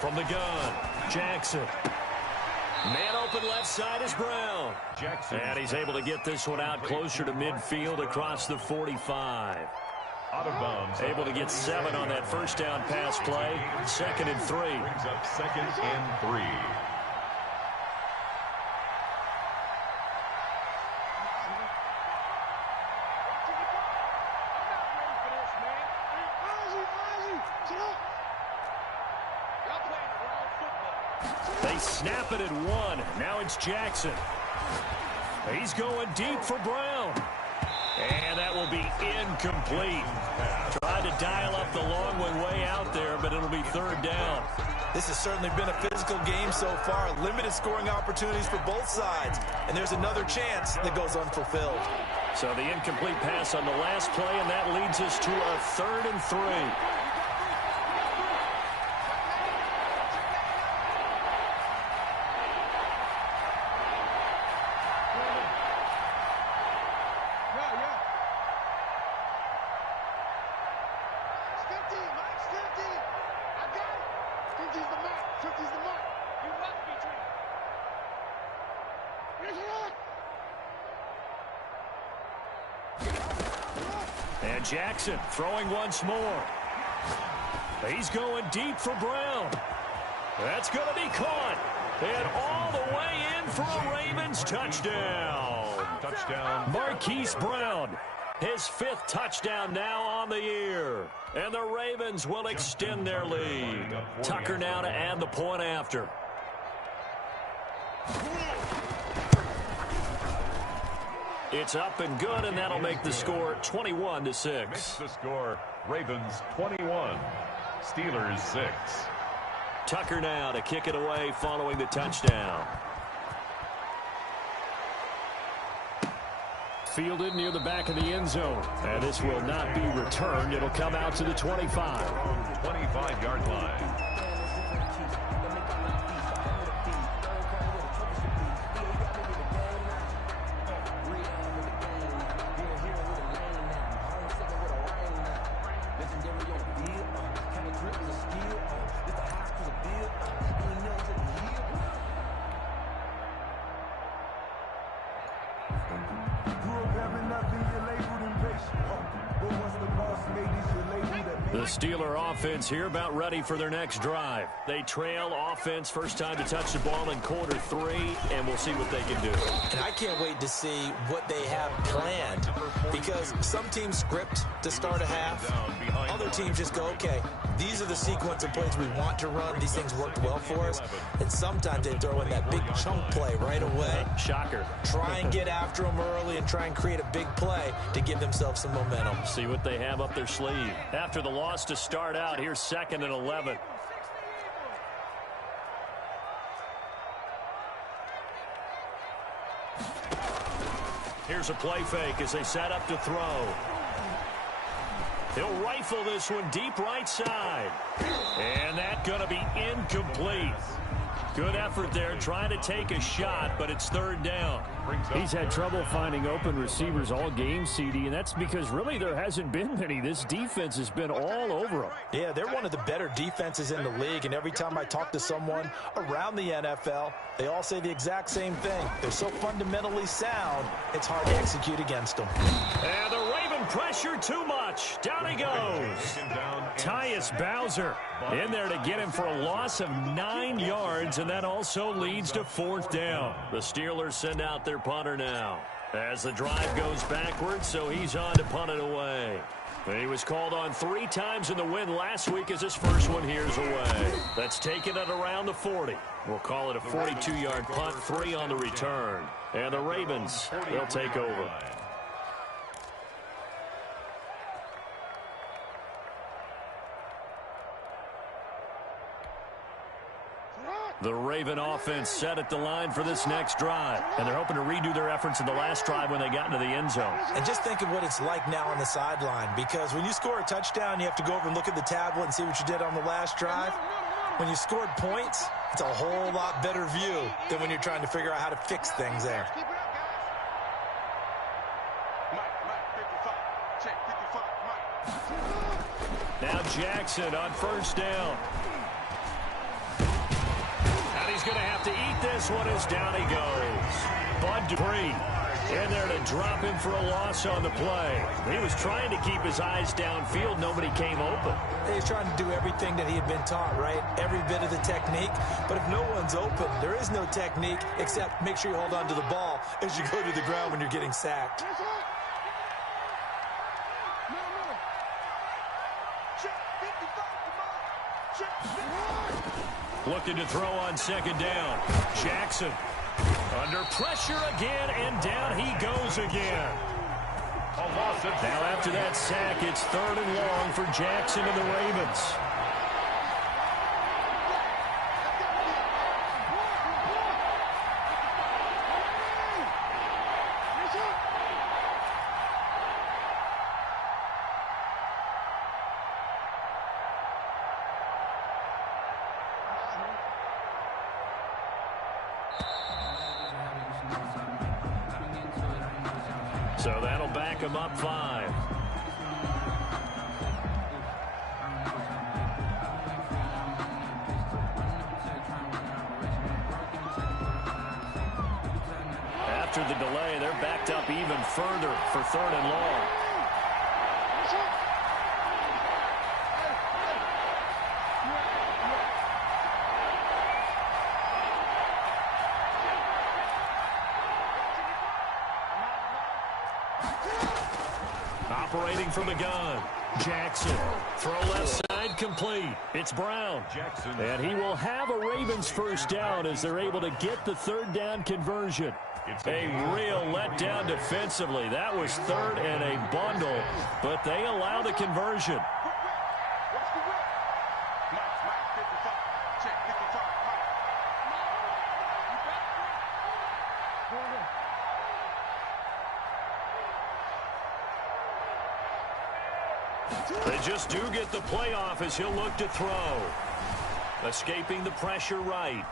From the gun, Jackson. Man open left side is Brown. Jackson. And he's able to get this one out closer to midfield across the 45. Out of bounds. Able to get 7 on that first down pass play. 2nd and 3. Brings up 2nd and 3. They snap it at 1. Now it's Jackson. He's going deep for Brown. And that will be incomplete. Tried to dial up the long way out there, but it'll be third down. This has certainly been a physical game so far. Limited scoring opportunities for both sides. And there's another chance that goes unfulfilled. So the incomplete pass on the last play, and that leads us to a 3rd and 3. And Jackson throwing once more. He's going deep for Brown. That's going to be caught. And all the way in for a Ravens touchdown. Touchdown. Marquise Brown. His 5th touchdown now on the year. And the Ravens will extend their lead. Tucker now to add the point after. It's up and good, and that'll make the score 21-6. Makes the score Ravens 21, Steelers 6. Tucker now to kick it away following the touchdown. Fielded near the back of the end zone. And this will not be returned. It'll come out to the 25. 25-yard line. The Steeler offense here about ready for their next drive. They trail offense first time to touch the ball in quarter 3, and we'll see what they can do. And I can't wait to see what they have planned, because some teams script to start a half. Other teams just go, okay, these are the sequence of plays we want to run. These things worked well for us. And sometimes they throw in that big chunk play right away. Shocker. Try and get after them early and try and create a big play to give themselves some momentum. See what they have up their sleeve. After the loss to start out, here's 2nd and 11. Here's a play fake as they set up to throw. He'll rifle this one deep right side. And that's going to be incomplete. Good effort there trying to take a shot, but it's 3rd down. He's had trouble finding open receivers all game, CD, and that's because really there hasn't been many. This defense has been all over them. Yeah, they're one of the better defenses in the league, and every time I talk to someone around the NFL, they all say the exact same thing. They're so fundamentally sound, it's hard to execute against them. And the Raven pressure too much. Down he goes. Tyus Bowser in there to get him for a loss of 9 yards, and that also leads to 4th down. The Steelers send out their punter now as the drive goes backwards, so he's on to punt it away. He was called on 3 times in the win last week as his first one here's away. That's taken at around the 40. We'll call it a 42-yard punt, 3 on the return. And the Ravens, they'll take over. The Raven offense set at the line for this next drive. And they're hoping to redo their efforts in the last drive when they got into the end zone. And just think of what it's like now on the sideline, because when you score a touchdown, you have to go over and look at the tablet and see what you did on the last drive. When you scored points, it's a whole lot better view than when you're trying to figure out how to fix things there. Now Jackson on 1st down. And he's going to have to eat this one as down he goes. Bud Dupree in there to drop him for a loss on the play. He was trying to keep his eyes downfield. Nobody came open. He's trying to do everything that he had been taught, right? Every bit of the technique. But if no one's open, there is no technique except make sure you hold on to the ball as you go to the ground when you're getting sacked. Looking to throw on 2nd down. Jackson under pressure again, and down he goes again. Now after that sack, it's 3rd and long for Jackson and the Ravens. So that'll back him up 5. After the delay, they're backed up even further for 3rd and long. Operating from the gun, Jackson. Throw left side complete. It's Brown. Jackson. And he will have a Ravens first down as they're able to get the 3rd down conversion. A real letdown defensively. That was 3rd and a bundle, but they allow the conversion. They just do get the playoff as he'll look to throw. Escaping the pressure right.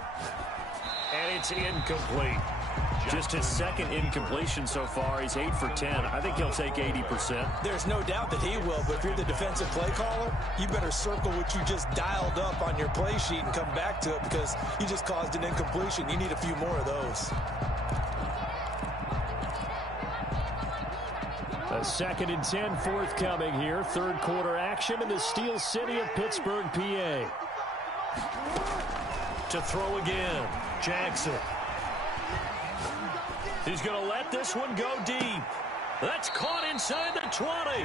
And it's incomplete. Just his 2nd incompletion so far. He's 8 for 10. I think he'll take 80%. There's no doubt that he will, but if you're the defensive play caller, you better circle what you just dialed up on your play sheet and come back to it because you just caused an incompletion. You need a few more of those. A 2nd and 10 forthcoming here. 3rd quarter action in the Steel City of Pittsburgh, PA. To throw again, Jackson. He's going to let this one go deep. That's caught inside the 20.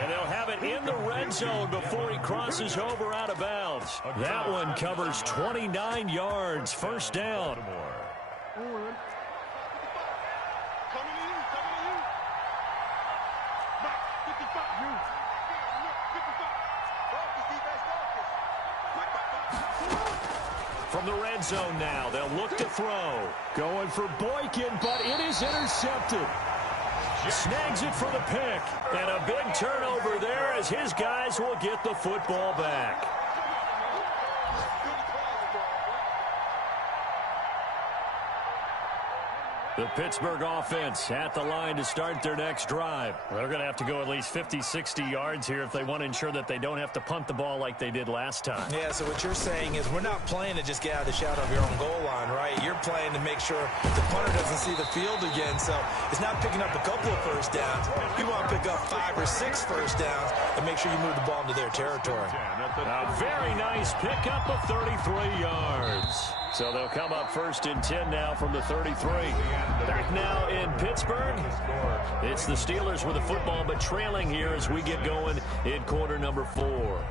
And they'll have it in the red zone before he crosses over out of bounds. That one covers 29 yards. First down. From the red zone now, they'll look to throw. Going for Boykin, but it is intercepted. Snags it for the pick. And a big turnover there as his guys will get the football back. The Pittsburgh offense at the line to start their next drive. They're going to have to go at least 50, 60 yards here if they want to ensure that they don't have to punt the ball like they did last time. Yeah, so what you're saying is we're not playing to just get out of the shadow of your own goal line, right? You're playing to make sure the punter doesn't see the field again. So it's not picking up a couple of first downs. You want to pick up 5 or 6 first downs and make sure you move the ball into their territory. A very nice pickup of 33 yards. So they'll come up 1st and 10 now from the 33. Back now in Pittsburgh. It's the Steelers with the football, but trailing here as we get going in quarter number 4.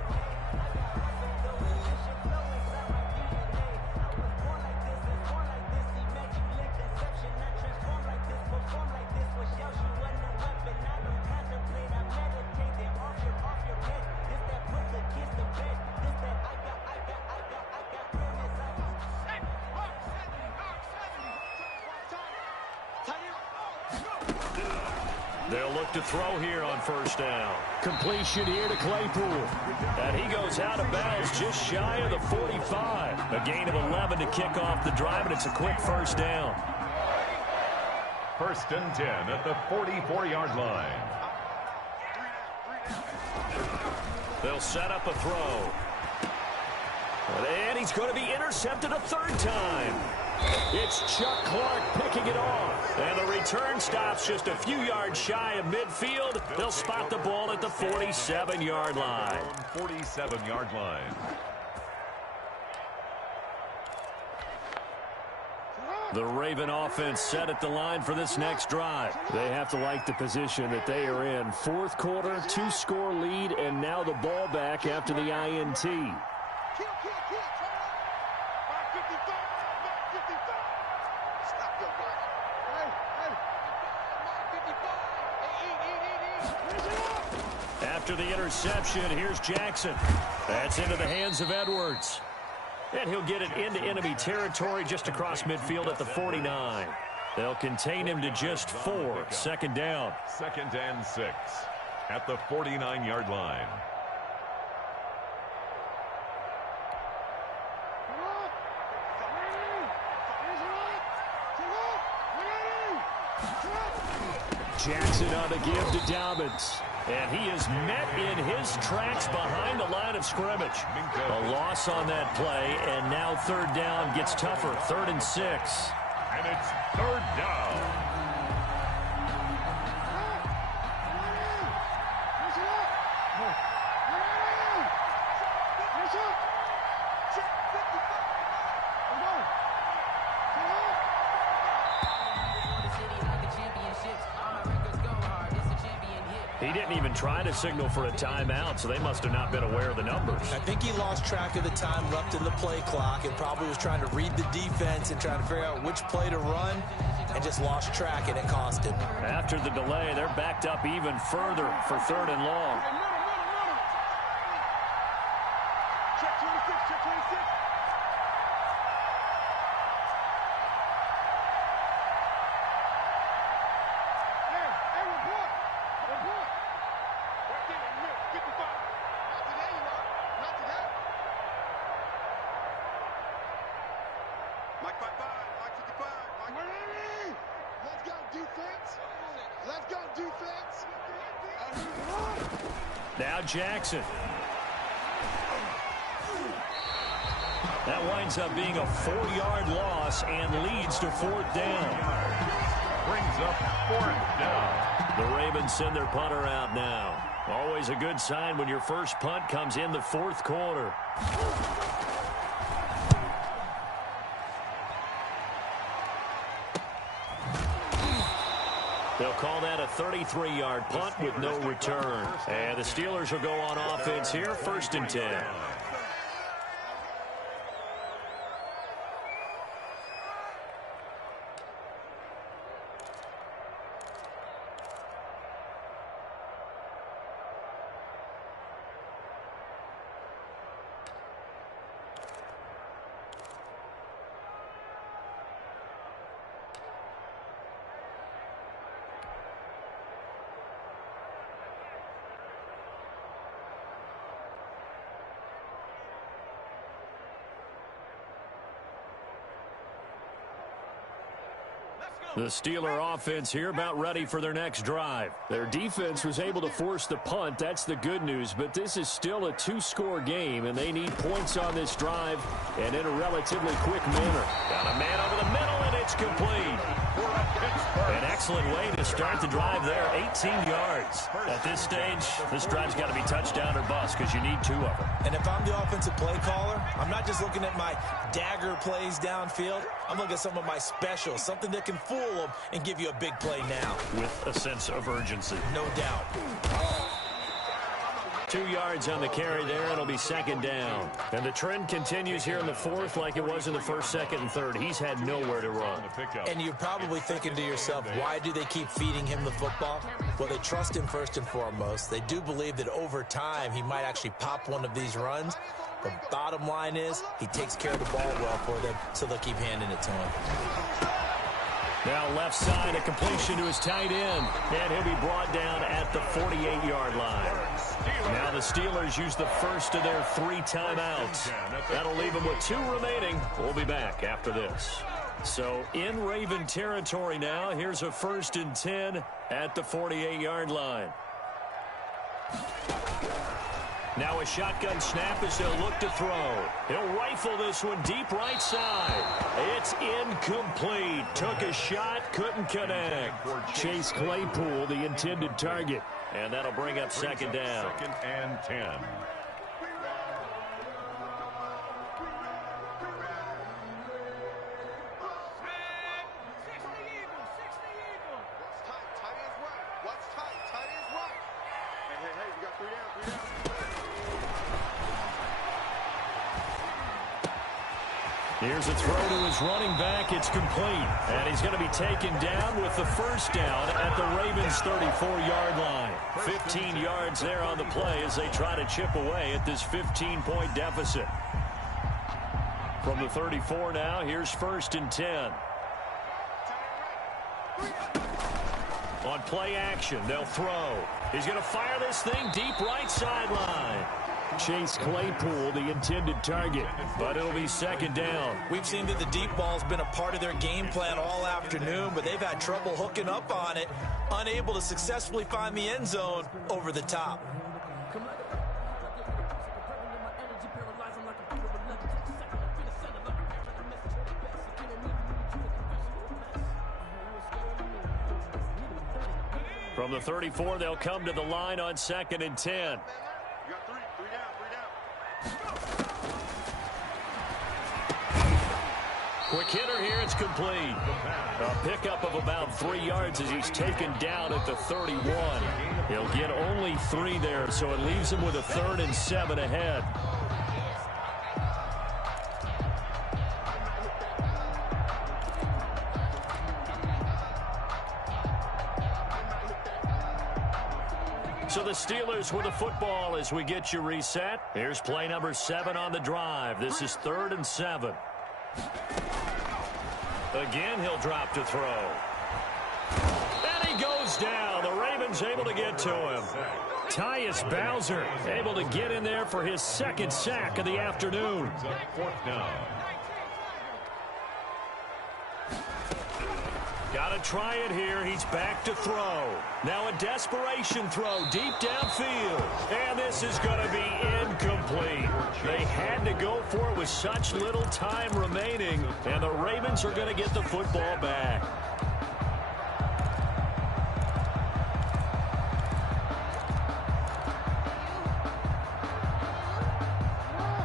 They'll look to throw here on first down. Completion here to Claypool. And he goes out of bounds just shy of the 45. A gain of 11 to kick off the drive, and it's a quick first down. 1st and 10 at the 44-yard line. They'll set up a throw. And he's going to be intercepted a 3rd time. It's Chuck Clark picking it off. And the return stops just a few yards shy of midfield. They'll spot the ball at the 47-yard line. 47-yard line. The Raven offense set at the line for this next drive. They have to like the position that they are in. 4th quarter, 2-score lead, and now the ball back after the INT. After the interception, here's Jackson. That's into the hands of Edwards. And he'll get it into enemy territory just across midfield at the 49. They'll contain him to just 4. Second down. 2nd and 6 at the 49-yard line. Jackson on the give to Dobbins. And he is met in his tracks behind the line of scrimmage. A loss on that play, and now 3rd down gets tougher. 3rd and 6. And it's 3rd down. He didn't even try to signal for a timeout, so they must have not been aware of the numbers. I think he lost track of the time left in the play clock and probably was trying to read the defense and trying to figure out which play to run and just lost track, and it cost him. After the delay, they're backed up even further for 3rd and long. Check 26, check 26. Now Jackson. That winds up being a 4-yard loss and leads to 4th down. Brings up 4th down. The Ravens send their punter out now. Always a good sign when your first punt comes in the 4th quarter. They'll call that a 33-yard punt with no return. And the Steelers will go on offense here, 1st and 10. The Steeler offense here about ready for their next drive. Their defense was able to force the punt. That's the good news. But this is still a 2-score game, and they need points on this drive and in a relatively quick manner. Got a man over the middle, and it's complete. An excellent way to start the drive there, 18 yards. At this stage, this drive's got to be touchdown or bust because you need 2 of them. And if I'm the offensive play caller, I'm not just looking at my dagger plays downfield. I'm looking at some of my specials, something that can fool them and give you a big play now. With a sense of urgency. No doubt. 2 yards on the carry there. It'll be 2nd down. And the trend continues here in the 4th like it was in the 1st, 2nd, and 3rd. He's had nowhere to run. And you're probably thinking to yourself, why do they keep feeding him the football? Well, they trust him first and foremost. They do believe that over time he might actually pop one of these runs. The bottom line is he takes care of the ball well for them, so they'll keep handing it to him. Now left side, a completion to his tight end. And he'll be brought down at the 48-yard line. Now the Steelers use the first of their 3 timeouts. That'll leave them with 2 remaining. We'll be back after this. So in Raven territory now, here's a 1st and 10 at the 48-yard line. Now a shotgun snap as they'll look to throw. He'll rifle this one deep right side. It's incomplete. Took a shot, couldn't connect. Chase Claypool, the intended target. And that'll bring up 2nd down. 2nd and 10. Here's a throw to his running back. It's complete. And he's going to be taken down with the first down at the Ravens' 34-yard line. 15 yards there on the play as they try to chip away at this 15-point deficit. From the 34 now, here's 1st and 10. On play action, they'll throw. He's going to fire this thing deep right sideline. Chase Claypool, the intended target, but it'll be 2nd down. We've seen that the deep ball's been a part of their game plan all afternoon, but they've had trouble hooking up on it, unable to successfully find the end zone over the top. From the 34, they'll come to the line on 2nd and 10. Quick hitter here, it's complete. A pickup of about 3 yards as he's taken down at the 31. He'll get only 3 there, so it leaves him with a 3rd and 7 ahead. So the Steelers with the football as we get you reset. Here's play number 7 on the drive. This is 3rd and 7. Again, he'll drop to throw. And he goes down. The Ravens able to get to him. Tyus Bowser able to get in there for his 2nd sack of the afternoon. 4th down. Got to try it here. He's back to throw. Now a desperation throw deep downfield. And this is going to be incomplete. They had to go for it with such little time remaining. And the Ravens are going to get the football back.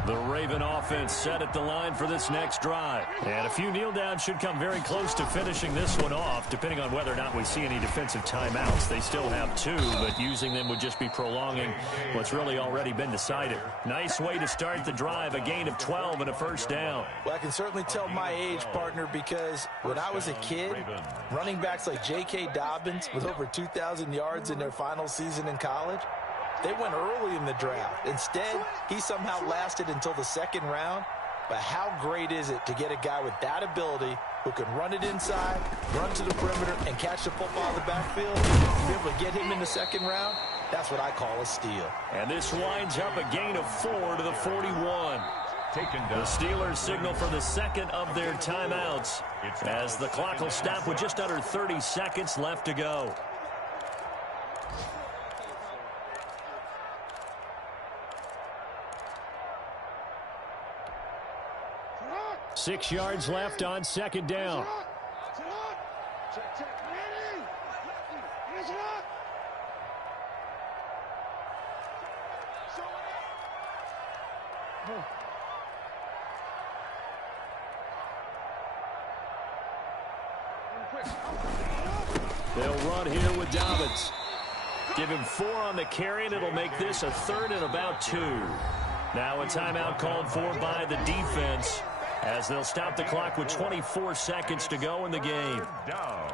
The Raven offense set at the line for this next drive. And a few kneel downs should come very close to finishing this one off, depending on whether or not we see any defensive timeouts. They still have 2, but using them would just be prolonging what's really already been decided. Nice way to start the drive, a gain of 12 and a 1st down. Well, I can certainly tell my age, partner, because when I was a kid, running backs like J.K. Dobbins with over 2,000 yards in their final season in college, they went early in the draft. Instead, he somehow lasted until the 2nd round. But how great is it to get a guy with that ability who can run it inside, run to the perimeter, and catch the football in the backfield? To be able to get him in the 2nd round, that's what I call a steal. And this winds up a gain of 4 to the 41. The Steelers signal for the 2nd of their timeouts as the clock will stop with just under 30 seconds left to go. 6 yards left on 2nd down. They'll run here with Dobbins. Give him 4 on the carry, and it'll make this a 3rd and about 2. Now a timeout called for by the defense, as they'll stop the clock with 24 seconds to go in the game. Down.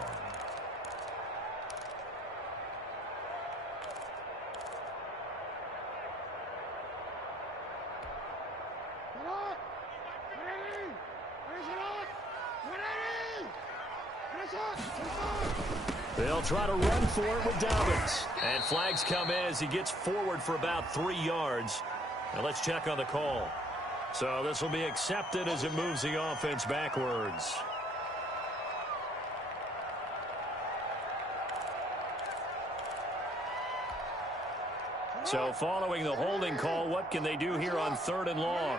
They'll try to run for it with Dobbins. And flags come in as he gets forward for about 3 yards. Now let's check on the call. So this will be accepted as it moves the offense backwards. So following the holding call, what can they do here on 3rd and long?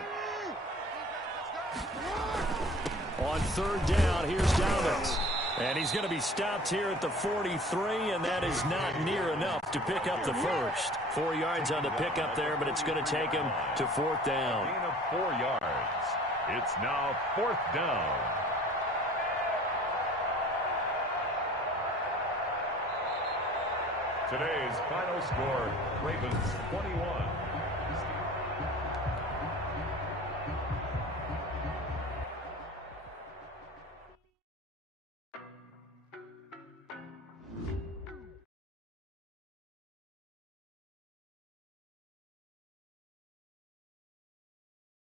On 3rd down, here's Dobbins. And he's going to be stopped here at the 43, and that is not near enough to pick up the first. 4 yards on the pickup there, but it's going to take him to 4th down. Gain of 4 yards. It's now 4th down. Today's final score, Ravens 21,